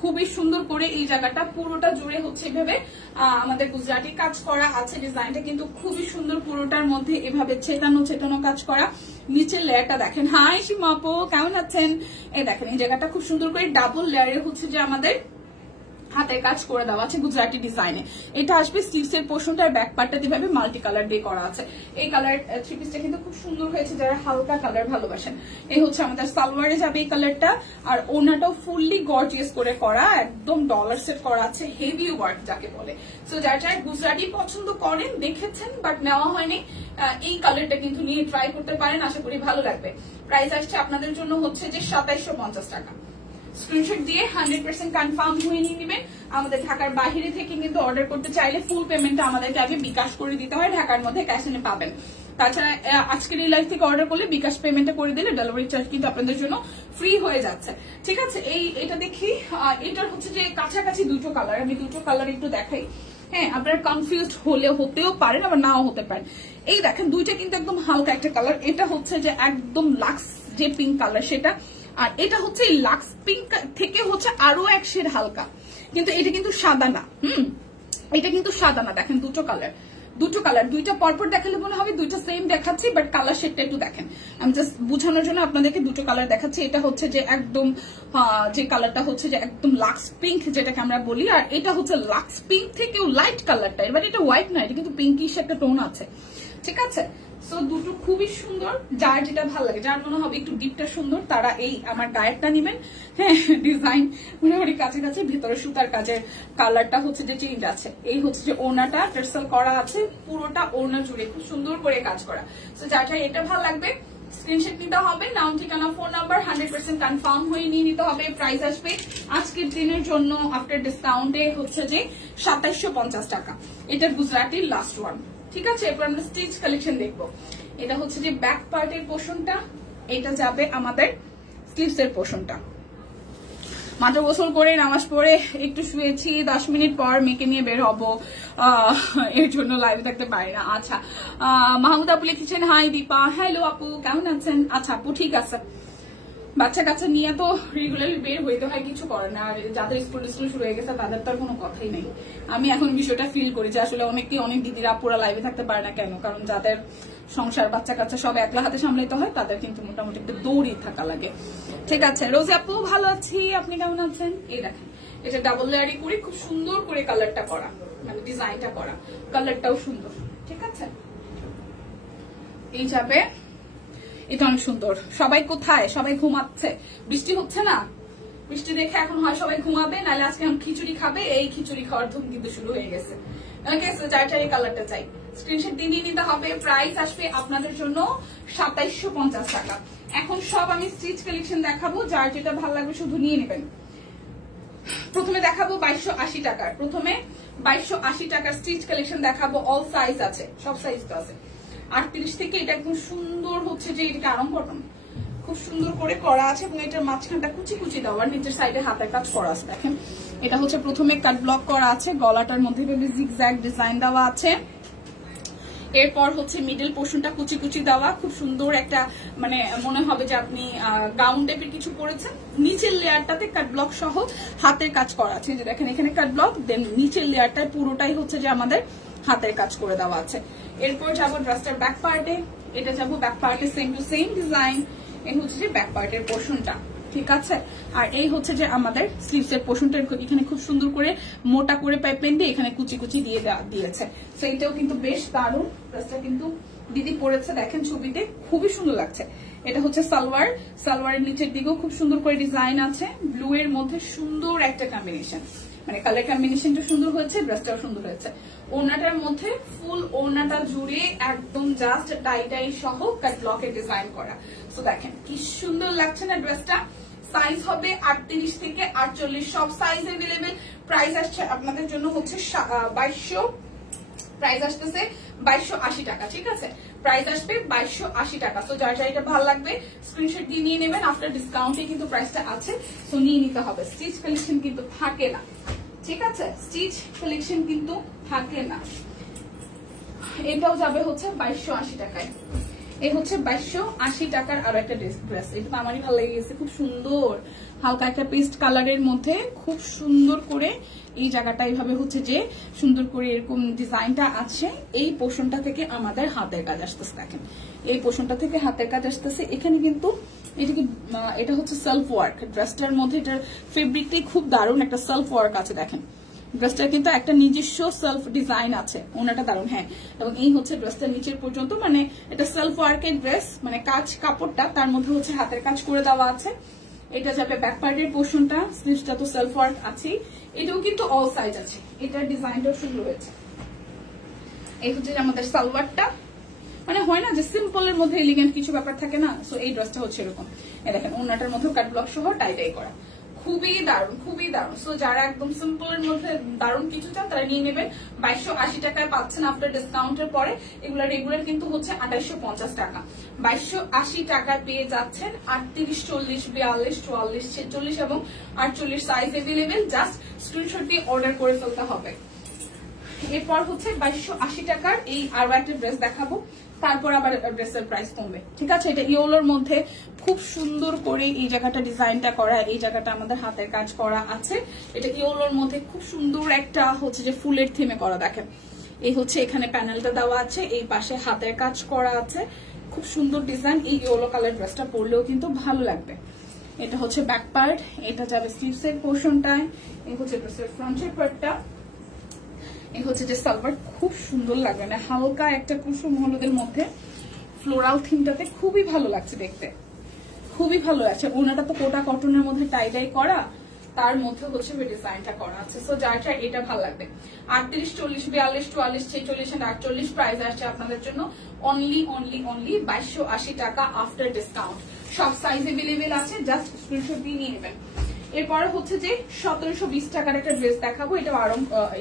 খুবই সুন্দর করে এই জায়গাটা পুরোটা জুড়ে হচ্ছে এভাবে আমাদের গুজরাটি কাজ করা আছে। ডিজাইনটা কিন্তু খুবই সুন্দর, পুরোটার মধ্যে এভাবে ছেটানো কাজ করা। নিচের লেয়ারটা দেখেন, হাই সীমাপো কেমন আছেন, এই দেখেন এই জায়গাটা খুব সুন্দর করে ডাবল লেয়ারের হচ্ছে যে আমাদের হাতের কাজ করে দেওয়া আছে গুজরাটি ডিজাইনে। এটা আসবে স্লিভস এর পোর্শনটার ব্যাক পার্টটা যেভাবে মাল্টি কালার দিয়ে করা আছে। এই কালার থ্রি পিসটা কিন্তু খুব সুন্দর হয়েছে যারা হালকা কালার ভালোবাসেন। এই হচ্ছে আমাদের সালোয়ারে যাবে এই কালারটা, আর ওনাটাও ফুললি গর্জিয়াস করে করা, একদম ডলার সেট করা আছে, হেভি ওয়ার্ক যাকে বলে। সো যারা যারা গুজরাটি পছন্দ করেন, দেখেছেন বাট নেওয়া হয়নি, এই কালারটা কিন্তু নিয়ে ট্রাই করতে পারেন, আশা করি ভালো লাগবে। প্রাইস আসছে আপনাদের জন্য হচ্ছে যে 2750 টাকা। স্ক্রিনশট দিয়ে 100% কনফার্ম হয়ে নিয়ে নেবেন। আমাদের ঢাকার বাইরে থেকে কিন্তু অর্ডার করতে চাইলে ফুল পেমেন্টটা আমাদেরকে আগে বিকাশ করে দিতে হয়, ঢাকার মধ্যে ক্যাশ এনে পাবেন। তাছাড়া আজকের এই লাইভ থেকে অর্ডার করলে বিকাশ পেমেন্টটা করে দিলে ডেলিভারি চার্জ কিন্তু আপনাদের জন্য ফ্রি হয়ে যাচ্ছে, ঠিক আছে। এটা দেখি, এটার হচ্ছে যে কাছাকাছি দুটো কালার, আমি দুটো কালার একটু দেখাই। হ্যাঁ, আপনারা কনফিউজড হতেও পারেন, আবার নাও হতে পারেন। এই দেখেন দুইটা কিন্তু একদম হালকা একটা কালার, এটা হচ্ছে যে একদম লাক্স যে পিঙ্ক কালার সেটা, আর এটা হচ্ছে লাক্স পিঙ্ক থেকে হচ্ছে আরো এক শেড হালকা, কিন্তু এটা কিন্তু সাদা না। এটা কিন্তু সাদা না, দেখেন দুটো কালার, দুইটা পরপর দেখালে মনে হবে দুইটা সেম দেখাচ্ছি, বাট কালার শেডটা একটু দেখেন। আমি জাস্ট বোঝানোর জন্য আপনাদেরকে দুটো কালার দেখাচ্ছি। এটা হচ্ছে যে একদম যে কালারটা হচ্ছে যে একদম লাক্স পিঙ্ক যেটাকে আমরা বলি, আর এটা হচ্ছে লাক্স পিঙ্ক থেকেও লাইট কালারটা, এবার এটা হোয়াইট না, এটা কিন্তু পিঙ্কিশ একটা টোন আছে, ঠিক আছে। সো দুটো খুবই সুন্দর, যার যেটা ভালো লাগে, যার মনে হবে একটু ডিপটা সুন্দর তারা এই আমার গায়েরটা নিবেন। হ্যাঁ, ডিজাইন মোটামুটি কাছাকাছি, ভেতরে সুতার কাজের কালারটা হচ্ছে যে চেঞ্জ আছে। এই হচ্ছে যে ওড়নাটা টার্সেল করা আছে, পুরোটা ওড়না জুড়ে খুব সুন্দর করে কাজ করা। সো যার যার এটা ভালো লাগবে স্ক্রিনশট নিতে হবে, নাম ঠিকানা ফোন নাম্বার 100% কনফার্ম হয়ে নিয়ে নিতে হবে। প্রাইস আসবে আজকের দিনের জন্য আফটার ডিসকাউন্টে হচ্ছে যে 2750 টাকা। এটা গুজরাটির লাস্ট ওয়ান, ঠিক আছে। এরপর আমরা স্টিচ কালেকশন দেখবো। এটা হচ্ছে যে ব্যাক পার্টের পোর্শনটা, এটা যাবে আমাদের স্লিভস এর পোর্শনটা। মাত্র গোসল করে নামাজ পড়ে একটু শুয়েছি, 10 মিনিট পর মেয়েকে নিয়ে বের হবো, এর জন্য লাইভে থাকতে পারি না। আচ্ছা, মাহমুদ আপু লিখেছেন হাই দীপা, হ্যালো আপু কেমন আছেন? আচ্ছা আপু ঠিক আছে, বাচ্চা কাচ্চা নিয়ে তো রেগুলারলি বের হইতে হয়, কিছু করে না। আর যাদের স্কুল শুরু হয়ে গেছে তাদের তো আর কোনো কথাই নেই। আমি এখন বিষয়টা ফিল করি যে আসলে অনেক দিদিরা পুরা লাইভে থাকতে পারে না কেন, কারণ যাদের সংসার বাচ্চা কাচ্চা সব একলা হাতে সামলাইতে হয় তাদের কিন্তু মোটামুটি একটু দৌড়ি থাকা লাগে, ঠিক আছে। রোজি আপু ভালো আছি, আপনি কেমন আছেন? এই দেখেন এটা ডাবল লেয়ারি করে খুব সুন্দর করে কালারটা করা, মানে ডিজাইনটা করা, কালারটাও সুন্দর, ঠিক আছে। এই যাবে, এটা অনেক সুন্দর। সবাই কোথায়? সবাই ঘুমাচ্ছে, বৃষ্টি হচ্ছে না, বৃষ্টি দেখে এখন হয় সবাই ঘুমাবে, নাহলে আজকে এখন খিচুড়ি খাবে। এই খিচুড়ি খাওয়ার ধুম কিন্তু শুরু হয়ে গেছে। যার এই কালারটা চাই স্ক্রিনশট দিয়ে নিতে হবে। প্রাইস আসবে আপনাদের জন্য 2750 টাকা। এখন সব আমি স্টিচ কালেকশন দেখাবো, যার যেটা ভালো লাগবে শুধু নিয়ে নেবেন। প্রথমে দেখাবো 2280 টাকার, প্রথমে 2280 টাকার স্টিচ কালেকশন দেখাবো। অল সাইজ আছে, সব সাইজ তো আছে। 38 থেকে এটা একদম সুন্দর হচ্ছে যে এটা আরং কটন, খুব সুন্দর করে করা আছে, এবং এটার মাঝখানটা কুচি কুচি দেওয়া, আর নিচের সাইডে হাতের কাজ করা আছে। দেখেন এটা হচ্ছে প্রথমে কাট ব্লক করা আছে, গলাটার মধ্যে জিগজ্যাগ ডিজাইন দেওয়া আছে। এরপর হচ্ছে মিডল পোর্শনটা কুচি কুচি দেওয়া, খুব সুন্দর একটা, মানে মনে হবে যে আপনি গাউন টাইপের কিছু পরেছেন। নিচের লেয়ারটাতে কাট ব্লক সহ হাতের কাজ করা আছে, যে দেখেন এখানে কাট ব্লক, দেন নিচের লেয়ারটা পুরোটাই হচ্ছে যে আমাদের হাতের কাজ করে দেওয়া আছে। এরপর যাবো ড্রেসটার ব্যাক পার্টে, এটা যাবো ব্যাক পার্টে, সেম টু সেম ডিজাইন। এই হচ্ছে যে ব্যাক পার্টের পোর্শনটা, ঠিক আছে। আর এই হচ্ছে যে আমাদের স্লিভস এর পোর্শনটা, এখানে খুব সুন্দর করে মোটা করে পাইপেন দিয়ে এখানে কুচি কুচি দিয়ে দিয়েছে। তো এটাও কিন্তু বেশ দারুণ, ড্রেসটা কিন্তু দিদি পরেছে, দেখেন ছবিতে খুবই সুন্দর লাগছে। এটা হচ্ছে সালোয়ার, সালোয়ারের নিচের দিকেও খুব সুন্দর করে ডিজাইন আছে, ব্লু এর মধ্যে সুন্দর একটা কম্বিনেশন, মানে কালার কম্বিনেশনটা সুন্দর হয়েছে, ড্রেসটাও সুন্দর হয়েছে। ওড়নাটার মধ্যে ফুল ওড়নাটা জুড়ে একদম জাস্ট টাই সহ কাট ব্লকের ডিজাইন করা। তো দেখেন কি সুন্দর লাগছে না ড্রেসটা। সাইজ হবে 38 থেকে 48, সব সাইজ এভেলেবেল। প্রাইস আসছে আপনাদের জন্য হচ্ছে 2200, প্রাইস আসতেছে 2280 টাকা, ঠিক আছে। প্রাইস আসবে 2280 টাকা। তো যার যার এটা ভালো লাগবে স্ক্রিনশট দিয়ে নিয়ে নেবেন। আফটার ডিসকাউন্টে কিন্তু প্রাইসটা আছে, তো নিয়ে নিতে হবে। স্টিচ কালেকশন কিন্তু থাকে না, ঠিক আছে, স্টিচ কালেকশন কিন্তু থাকে না। এটাও যাবে হচ্ছে 2280 টাকায়। এই হচ্ছে 2280 টাকার আরো একটা ড্রেস, এটা তো আমারই ভালো লেগে গেছে, খুব সুন্দর হালকা একটা পেস্ট কালারের মধ্যে খুব সুন্দর করে এই জায়গাটা এইভাবে হচ্ছে যে সুন্দর করে এরকম ডিজাইনটা আছে। এই পোর্শনটা থেকে আমাদের হাতের কাজ আসতেছে, দেখেন এই পোর্শনটা থেকে হাতের কাজ আসতেছে। এখানে কিন্তু এটা হচ্ছে সেলফ ওয়ার্ক, ড্রেসটার মধ্যে এটার ফেব্রিকটাই খুব দারুণ একটা সেলফ ওয়ার্ক আছে। দেখেন ড্রেসটার কিন্তু একটা নিজস্ব সেলফ ডিজাইন আছে, ওনাটা দারুণ। হ্যাঁ, এবং এই হচ্ছে ড্রেসটার নিচের পর্যন্ত, মানে এটা সেলফ ওয়ার্কের ড্রেস, মানে কাজ কাপড়টা তার মধ্যে হচ্ছে হাতের কাজ করে দেওয়া আছে। এটা যাবে ব্যাক পার্টের পোর্শনটা, স্লিভসটা তো সেলফ ওয়ার্ক আছে। এটাও কিন্তু অল সাইজ আছে, এটার ডিজাইনটাও সুন্দর হয়েছে। এই হচ্ছে আমাদের সালোয়ারটা, মানে হয় না যে সিম্পল এর মধ্যে এলিগেন্ট কিছু ব্যাপার থাকে না, সো এই ড্রেসটা হচ্ছে এরকম। দেখেন ওনাটার মধ্যে কাট ব্লক সহ টাই করা, খুবই দারুণ, খুবই দারুণ। সো যারা একদম সিম্পল এর মধ্যে দারুণ কিছু চান তারা নিয়ে নেবেন। 2280 টাকায় পাচ্ছেন আফটার ডিসকাউন্টের পরে। এগুলা রেগুলার কিন্তু হচ্ছে 2850 টাকা। 2280 টাকায় পেয়ে যাচ্ছেন 38, 40, 42, 44, 46 এবং 48 সাইজ এভেলেবেল। জাস্ট স্ক্রিনশট দিয়ে অর্ডার করে ফেলতে হবে। এরপর হচ্ছে 2280 টাকার এই আরো একটা ড্রেস দেখাবো, তারপর আবার ড্রেসের প্রাইস কমবে, ঠিক আছে। এটা ইয়েলোর মধ্যে খুব সুন্দর করে এই জায়গাটা ডিজাইনটা করা, এই জায়গাটা আমাদের হাতের কাজ করা আছে। এটা ইয়েলোর মধ্যে খুব সুন্দর একটা হচ্ছে যে ফুলের থিমে করা, দেখেন এই হচ্ছে এখানে প্যানেলটা দেওয়া আছে, এই পাশে হাতের কাজ করা আছে, খুব সুন্দর ডিজাইন। এই ইয়েলো কালার ড্রেসটা পরলেও কিন্তু ভালো লাগবে। এটা হচ্ছে ব্যাক পার্ট, এটা যাবে স্লিভসের পোর্শনটায়, এই হচ্ছে ড্রেসের ফ্রন্টের পার্টটা, এই হচ্ছে যে সালোয়ার, খুব সুন্দর লাগবে না, হালকা একটা কুসুম হলুদের মধ্যে ফ্লোরাল থিমটাতে খুবই ভালো লাগছে দেখতে, খুবই ভালো লাগছে। ওনাটা তো কোটা কটনের মধ্যে টাই ডাই করা, তার মধ্যে হচ্ছে ডিজাইনটা করা আছে। সো যার যার এটা ভালো লাগবে। 38, 40, 42, 44, 46 এন্ড 48 প্রাইস আসছে আপনাদের জন্য অনলি 2280 টাকা আফটার ডিসকাউন্ট। সব সাইজ अवेलेबल আছে, জাস্ট স্ক্রিনশট দিয়ে নিয়ে নেবেন। এরপরে হচ্ছে যে 1720 টাকার একটা ড্রেস দেখাবো,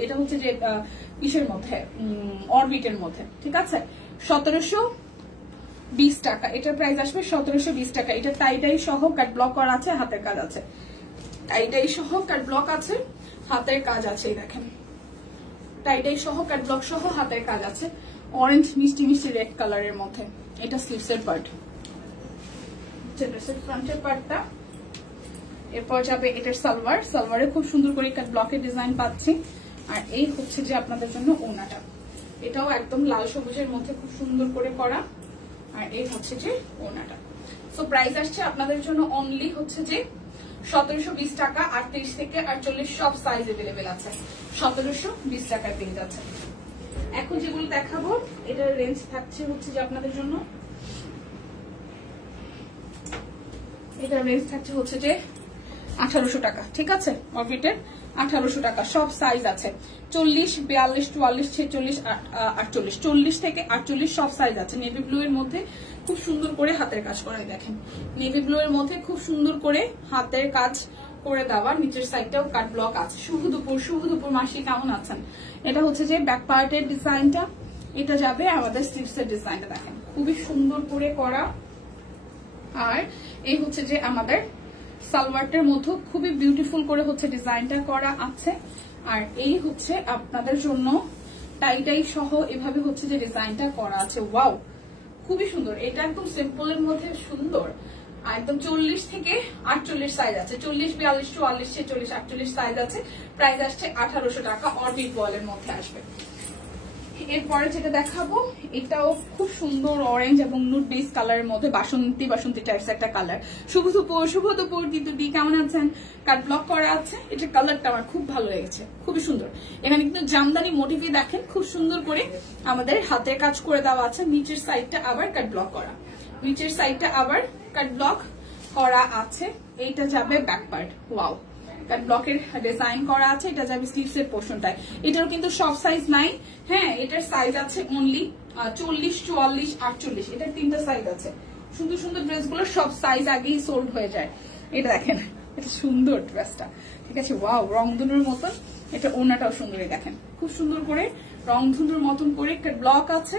এটা হচ্ছে যে কিসের মধ্যে, অরবিটের মধ্যে, ঠিক আছে। 1720 টাকা এটার প্রাইস আসবে, 1720 টাকা। এটা টাই সহ কাট ব্লক করা আছে, হাতের কাজ আছে, টাই সহ কাট ব্লক আছে, হাতের কাজ আছে, দেখেন টাই সহ কাট ব্লক সহ হাতের কাজ আছে, অরেঞ্জ মিষ্টি মিষ্টি রেড কালারের মধ্যে। এটা স্লিভসের পার্ট, ড্রেসের ফ্রন্টের পার্টটা। এরপর যাবে এটার সালোয়ার, সালোয়ারে খুব সুন্দর করে কাট ব্লকের ডিজাইন পাচ্ছি। আর এই হচ্ছে যে আপনাদের জন্য ওড়নাটা, এটাও একদম লাল সবুজের মধ্যে খুব সুন্দর করে করা। আর এই হচ্ছে যে ওড়নাটা। সো প্রাইস আসছে আপনাদের জন্য অনলি হচ্ছে যে 1720 টাকা। 38 থেকে 48 সব সাইজ अवेलेबल আছে, 1720 টাকায় পেয়ে যাচ্ছে। এখন যেগুলো দেখাবো এটার রেঞ্জ থাকছে হচ্ছে যে আপনাদের জন্য, এটার রেঞ্জ থাকছে হচ্ছে যে 1800 টাকা, ঠিক আছে। অরবিটের 1800 টাকা, সব সাইজ আছে, 40, 42, 44, 46, 48, 40 থেকে 48 সব সাইজ আছে। নেভি ব্লু এর মধ্যে খুব সুন্দর করে হাতের কাজ করাই, দেখেন নেভি ব্লু এর মধ্যে খুব সুন্দর করে হাতের কাজ করে দেওয়া, নিচের সাইডটাও কাট ব্লক আছে। শুভ দুপুর মাসি কেমন আছেন। এটা হচ্ছে যে ব্যাক পার্টের ডিজাইনটা, এটা যাবে আমাদের স্লিভসের ডিজাইনটা, দেখেন খুবই সুন্দর করে করা। আর এই হচ্ছে যে আমাদের সালোয়ারটার মধ্যে খুবই বিউটিফুল করে হচ্ছে ডিজাইনটা করা আছে। আর এই হচ্ছে আপনাদের জন্য টাই সহ এভাবে হচ্ছে যে ডিজাইনটা করা আছে। ওয়াও, খুবই সুন্দর। এটা একদম সিম্পলের মধ্যে সুন্দর। আর একদম 40 থেকে 48 সাইজ আছে, 40, 42, 44, 46, 48 সাইজ আছে। প্রাইস আসছে 1800 টাকা, অরবিট বলের মধ্যে আসবে। এরপরে যেটা দেখাবো এটাও খুব সুন্দর অরেঞ্জ এবং নুড বেস কালারের মধ্যে, বাসন্তী টাইপস একটা কালার। শুভ দুপুর দিদি কেমন আছেন। কাট ব্লক করা আছে, এটা কালারটা আমার খুব ভালো লেগেছে, খুবই সুন্দর। এখানে কিন্তু জামদানি মোটিভে দেখেন খুব সুন্দর করে আমাদের হাতের কাজ করে দেওয়া আছে। নিচের সাইডটা আবার কাট ব্লক করা, নিচের সাইডটা আবার কাট ব্লক করা আছে। এইটা যাবে ব্যাক পার্ট, ওয়াও কাট ব্লকের ডিজাইন করা আছে। এটা যাবে স্লিভসের পোর্শনটায়। এটারও কিন্তু সব সাইজ নাই, হ্যাঁ এটার সাইজ আছে অনলি 40, 44, 48, এটার 3টা সাইজ আছে। সুন্দর সুন্দর ড্রেসগুলো সব সাইজ আগেই সোল্ড হয়ে যায়। এটা দেখেন, এটা সুন্দর ড্রেসটা, ঠিক আছে। ওয়াও, রংধনুর মতন। এটা ওড়নাটাও সুন্দরই, দেখেন খুব সুন্দর করে রংধনুর মতন করে একটা ব্লক আছে,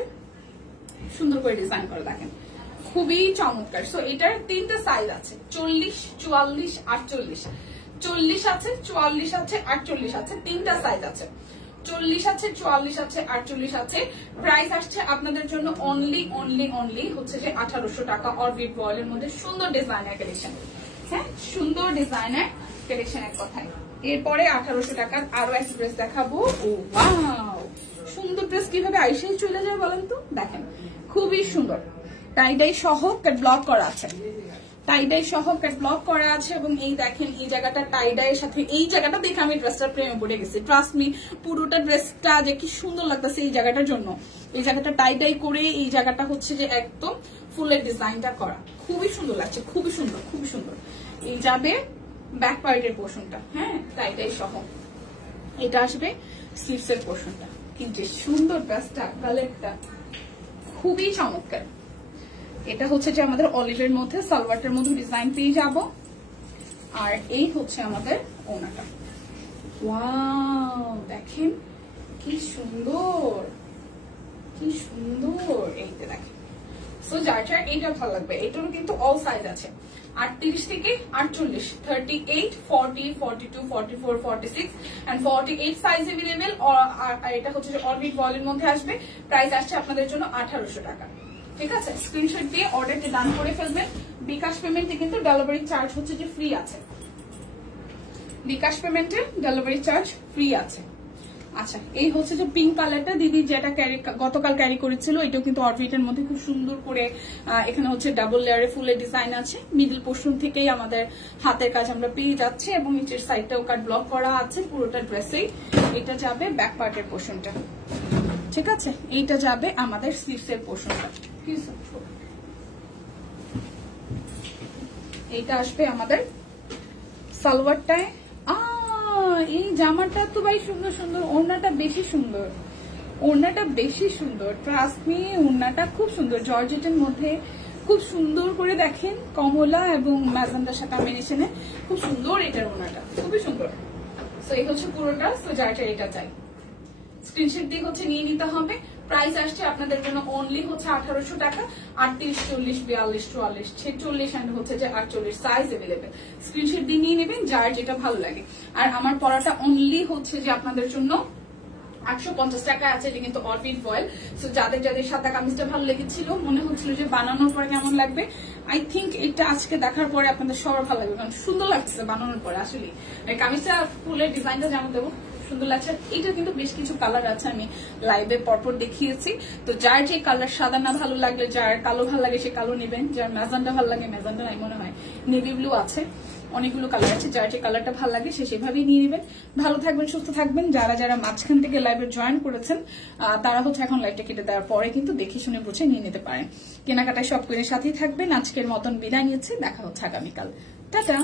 সুন্দর করে ডিজাইন করে, দেখেন খুবই চমৎকার। সো এটার 3টা সাইজ আছে, 40, 44, 48। 40 আছে, 44 আছে, 48 আছে, 3টা সাইজ আছে, 40 আছে, 44 আছে, 48 আছে। প্রাইস আসছে আপনাদের জন্য অনলি হচ্ছে যে 1800 টাকা, অরবিট বয়েলের মধ্যে সুন্দর ডিজাইনার কালেকশন, হ্যাঁ সুন্দর ডিজাইনার কালেকশন এক কথায়। এরপরে 1800 টাকার আরো এক ড্রেস দেখাবো। ও ওয়াও, সুন্দর ড্রেস কিভাবে আইসেই চলে যায় বলেন তো, দেখেন খুবই সুন্দর। টাই সহ কাট ব্লক করা আছে, টাইডাই সহ কাট ব্লক করা আছে। এবং এই দেখেন এই জায়গাটা টাইডাইয়ের সাথে, এই জায়গাটা দেখে আমি ড্রেসটার প্রেমে পড়ে গেছি, ট্রাস্ট মি। পুরোটা ড্রেসটা যে কি সুন্দর লাগতেছে এই জায়গাটার জন্য। এই জায়গাটা টাইডাই করে, এই জায়গাটা হচ্ছে যে একদম ফুলের ডিজাইনটা করা, খুবই সুন্দর লাগছে, খুবই সুন্দর, খুবই সুন্দর। এই যাবে ব্যাক পার্টের পোর্শনটা, হ্যাঁ টাইডাই সহ। এটা আসবে স্লিভসের পোর্শনটা। কিন্তু সুন্দর ড্রেসটা, কালারটা খুবই চমৎকার। এটা হচ্ছে যে আমাদের অলিভের মধ্যে সালোয়ারটার মধ্যে ডিজাইন পেয়ে যাব। আর এই হচ্ছে আমাদের ওড়নাটা। ওয়াও, দেখেন কি সুন্দর, কি সুন্দর। এইটা দেখেন সো যার যার এইটা ভালো লাগবে, এটারও কিন্তু অল সাইজ আছে, 38 থেকে 48, 38, 40, 42, 44, 46 and 48 সাইজ अवेलेबल। আর এটা হচ্ছে যে অরবিট ভয়েলের মধ্যে আসবে। প্রাইস আসছে আপনাদের জন্য 1800 টাকা। ঠিক আছে, স্ক্রিনশট দিয়ে অর্ডারটি ডান করে ফেলবেন। বিকাশ পেমেন্টে কিন্তু ডেলিভারি চার্জ হচ্ছে যে ফ্রি আছে, বিকাশ পেমেন্টে ডেলিভারি চার্জ ফ্রি আছে। আচ্ছা, এই হচ্ছে যে পিঙ্ক কালারটা দিদি যেটা গতকাল ক্যারি করেছিল, এটাও কিন্তু অরবিটের মধ্যে খুব সুন্দর করে এখানে হচ্ছে ডাবল লেয়ারে ফুলের ডিজাইন আছে। মিডল পোর্শন থেকেই আমাদের হাতের কাজ আমরা পেয়ে যাচ্ছি এবং নিচের সাইডটাও কাট ব্লক করা আছে পুরোটা ড্রেসেই। এটা যাবে ব্যাক পার্টের পোর্শনটা, ঠিক আছে, এইটা যাবে আমাদের স্লিভসের পোর্শনটা। এইটা আসবে আমাদের সালোয়ারটায়। এই জামাটা তো ভাই সুন্দর সুন্দর, ওড়নাটা বেশি সুন্দর, ওড়নাটা বেশি সুন্দর, ট্রাস্ট মি, ওড়নাটা খুব সুন্দর, জর্জেটের মধ্যে খুব সুন্দর করে দেখেন, কমলা এবং ম্যাজেন্ডার সাথে কম্বিনেশনে খুব সুন্দর এটার ওড়নাটা, খুবই সুন্দর। সো এই হচ্ছে পুরোটা। সো যার এটা চাই স্ক্রিনশট দিয়ে হচ্ছে নিয়ে নিতে হবে। প্রাইস আসছে আপনাদের জন্য অনলি হচ্ছে 1800 টাকা। 38, 40, 42, 44, 46 এন্ড হচ্ছে যে 48 সাইজ अवेलेबल। স্ক্রিনশট দিয়ে নিয়ে নেবেন যার যেটা ভালো লাগে। আর আমার পরাটা অনলি হচ্ছে যে আপনাদের জন্য 850 টাকা আছে, এটা কিন্তু অরবিট ভয়েল। সো যাদের যাদের সাদা কামিজটা ভালো লেগেছিল, মনে হচ্ছিল যে বানানোর পরে কেমন লাগবে, আই থিঙ্ক এটা আজকে দেখার পরে আপনাদের সবার ভালো লাগবে, কারণ সুন্দর লাগছে বানানোর পরে। আসলে কামিজটা ফুলের ডিজাইনটা যেমন দেবো সুন্দর লাগছে। এটা কিন্তু বেশ কিছু কালার আছে, আমি লাইভে পরপর দেখিয়েছি। তো যার যে কালার সাদা না ভালো লাগলে, যার কালো ভালো লাগে সে কালো নেবেন, যার ম্যাজেন্ডা ভালো লাগে ম্যাজেন্ডা নাই মনে হয়, নেভি ব্লু আছে, অনেকগুলো কালার আছে, যার যে কালারটা ভালো লাগে সে সেভাবেই নিয়ে নেবেন। ভালো থাকবেন, সুস্থ থাকবেন। যারা যারা মাঝখান থেকে লাইভে জয়েন করেছেন তারা হচ্ছে এখন লাইভটা কেটে দেওয়ার পরে কিন্তু দেখে শুনে বুঝে নিয়ে নিতে পারেন। কেনাকাটায় সব করে সাথেই থাকবেন। আজকের মতন বিদায় নিচ্ছি, দেখা হচ্ছে আগামীকাল। টাটা।